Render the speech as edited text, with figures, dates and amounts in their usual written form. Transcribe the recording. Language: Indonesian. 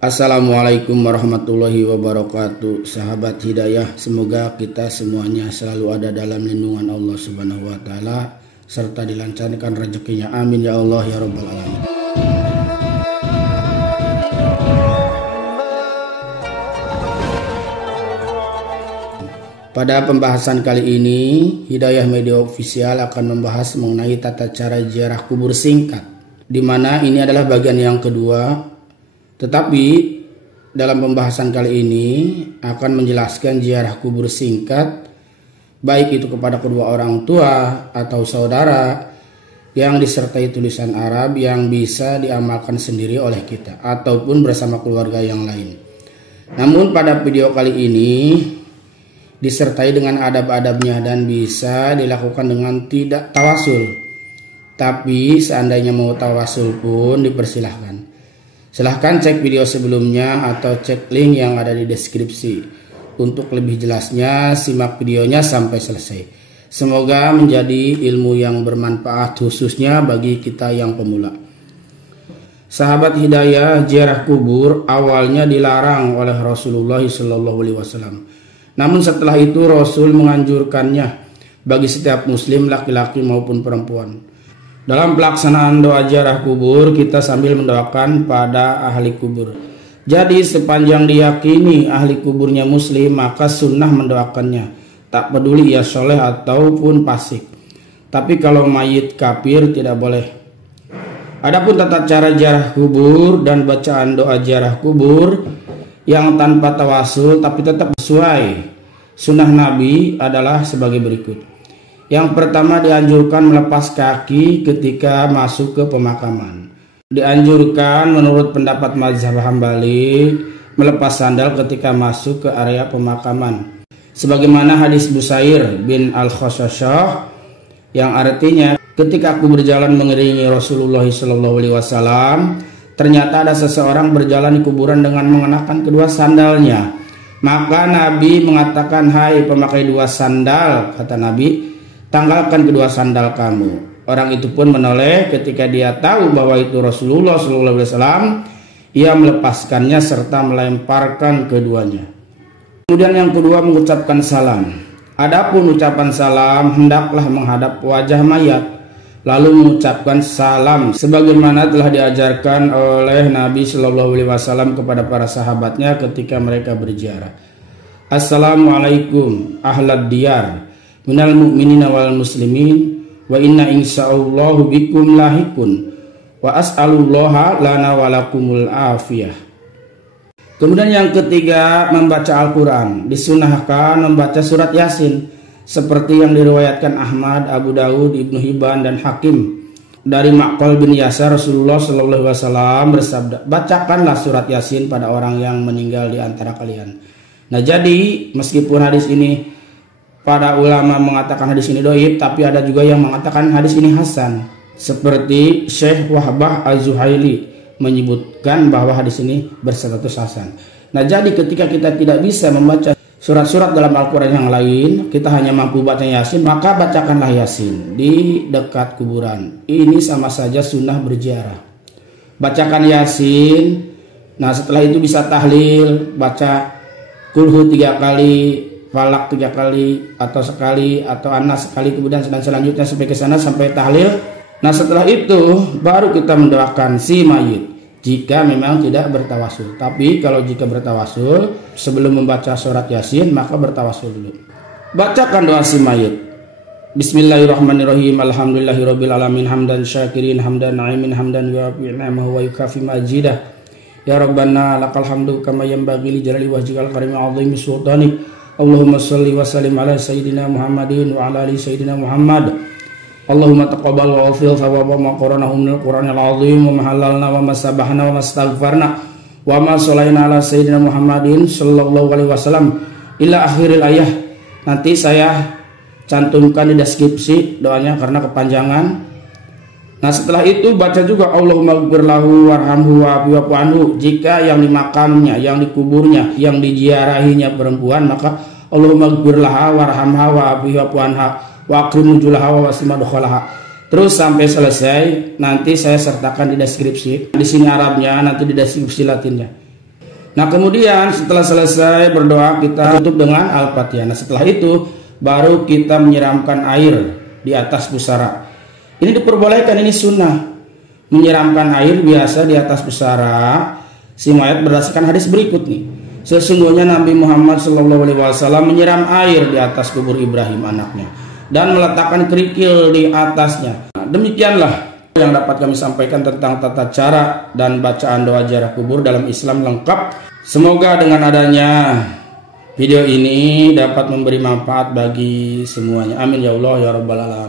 Assalamualaikum warahmatullahi wabarakatuh. Sahabat hidayah, semoga kita semuanya selalu ada dalam lindungan Allah Subhanahu wa taala serta dilancarkan rezekinya. Amin ya Allah ya rabbal alamin. Pada pembahasan kali ini, Hidayah Media Official akan membahas mengenai tata cara ziarah kubur singkat, di mana ini adalah bagian yang kedua. Tetapi dalam pembahasan kali ini akan menjelaskan ziarah kubur singkat, baik itu kepada kedua orang tua atau saudara, yang disertai tulisan Arab yang bisa diamalkan sendiri oleh kita ataupun bersama keluarga yang lain. Namun pada video kali ini disertai dengan adab-adabnya dan bisa dilakukan dengan tidak tawasul. Tapi seandainya mau tawasul pun dipersilahkan. Silahkan cek video sebelumnya atau cek link yang ada di deskripsi. Untuk lebih jelasnya simak videonya sampai selesai. Semoga menjadi ilmu yang bermanfaat khususnya bagi kita yang pemula. Sahabat hidayah, ziarah kubur awalnya dilarang oleh Rasulullah SAW. Namun setelah itu Rasul menganjurkannya bagi setiap muslim laki-laki maupun perempuan. Dalam pelaksanaan doa ziarah kubur, kita sambil mendoakan pada ahli kubur. Jadi sepanjang diyakini ahli kuburnya muslim, maka sunnah mendoakannya. Tak peduli ia soleh ataupun fasik. Tapi kalau mayit kafir tidak boleh. Adapun tata cara ziarah kubur dan bacaan doa ziarah kubur yang tanpa tawasul tapi tetap sesuai sunnah Nabi adalah sebagai berikut. Yang pertama, dianjurkan melepas kaki ketika masuk ke pemakaman. Dianjurkan menurut pendapat mazhab Hambali melepas sandal ketika masuk ke area pemakaman. Sebagaimana hadis Busair bin Al-Khoshoshah yang artinya, ketika aku berjalan mengiringi Rasulullah SAW, ternyata ada seseorang berjalan di kuburan dengan mengenakan kedua sandalnya. Maka Nabi mengatakan, hai pemakai dua sandal, kata Nabi, tanggalkan kedua sandal kamu. Orang itu pun menoleh. Ketika dia tahu bahwa itu Rasulullah SAW, ia melepaskannya serta melemparkan keduanya. Kemudian yang kedua, mengucapkan salam. Adapun ucapan salam hendaklah menghadap wajah mayat, lalu mengucapkan salam sebagaimana telah diajarkan oleh Nabi SAW kepada para sahabatnya ketika mereka berziarah. Assalamualaikum ahlad diyar minal mu'minina wal muslimin wa inna insyaallahu bikum lahikun wa as'alullaha lana walakumul afiyah. Kemudian yang ketiga, membaca Al-Quran. Disunahkan membaca surat Yasin seperti yang diriwayatkan Ahmad, Abu Dawud, Ibnu Hibban dan Hakim. Dari Ma'qal bin Yasar, Rasulullah SAW bersabda, bacakanlah surat Yasin pada orang yang meninggal di antara kalian. Nah, jadi meskipun hadis ini, para ulama mengatakan hadis ini dhaif, tapi ada juga yang mengatakan hadis ini hasan. Seperti Syekh Wahbah Az-Zuhaili menyebutkan bahwa hadis ini berstatus hasan. Nah, jadi ketika kita tidak bisa membaca surat-surat dalam Al-Quran yang lain, kita hanya mampu baca Yasin, maka bacakanlah Yasin di dekat kuburan. Ini sama saja sunnah berziarah. Bacakan Yasin. Nah, setelah itu bisa tahlil, baca Kulhu 3 kali, Falak 3 kali, atau sekali, atau Anas sekali, kemudian selanjutnya sampai ke sana sampai tahlil. Nah, setelah itu baru kita mendoakan si mayit jika memang tidak bertawasul. Tapi kalau jika bertawasul, sebelum membaca surat Yasin maka bertawasul dulu. Bacakan doa si mayit. Bismillahirrahmanirrahim. Alhamdulillahirabbil alamin hamdan syakirin hamdan na'imin hamdan yuafi ni'amahu wa yukafi majidah. Ya Rabbana lakal hamdu kama yanbaghi li jalali wajhikal karim azimi sultanik. Allahumma shalli wa sallim ala sayyidina Muhammadin wa ala ali sayyidina Muhammad. Allahumma taqabbal wa ghfir thawaba ma qaranahu minal Qur'anil azim wa ma halalna wa ma sabahna wa ma astaghfarna wa ma shalaina ala sayyidina Muhammadin sallallahu alaihi wasallam ila akhiril ayah. Nanti saya cantumkan di deskripsi doanya karena kepanjangan. Nah, setelah itu baca juga Allahumma ighfir lahu warhamhu wa'fu anhu. Jika yang di makamnya, yang di kuburnya, yang diziarahinya perempuan, maka Allahumma ighfir laha warhamha wa'fu anha wa akrim nuzulaha wa wasima dukhalaha. Terus sampai selesai, nanti saya sertakan di deskripsi. Di sini Arabnya, nanti di deskripsi Latinnya. Nah kemudian setelah selesai berdoa kita tutup dengan Al-Fatihah. Nah setelah itu baru kita menyiramkan air di atas pusara. Ini diperbolehkan, ini sunnah. Menyiramkan air biasa di atas pusara si mayat berdasarkan hadis berikut nih. Sesungguhnya Nabi Muhammad SAW menyiram air di atas kubur Ibrahim anaknya dan meletakkan kerikil di atasnya. Nah, demikianlah yang dapat kami sampaikan tentang tata cara dan bacaan doa ziarah kubur dalam Islam lengkap. Semoga dengan adanya video ini dapat memberi manfaat bagi semuanya. Amin ya Allah ya Rabbal Alamin.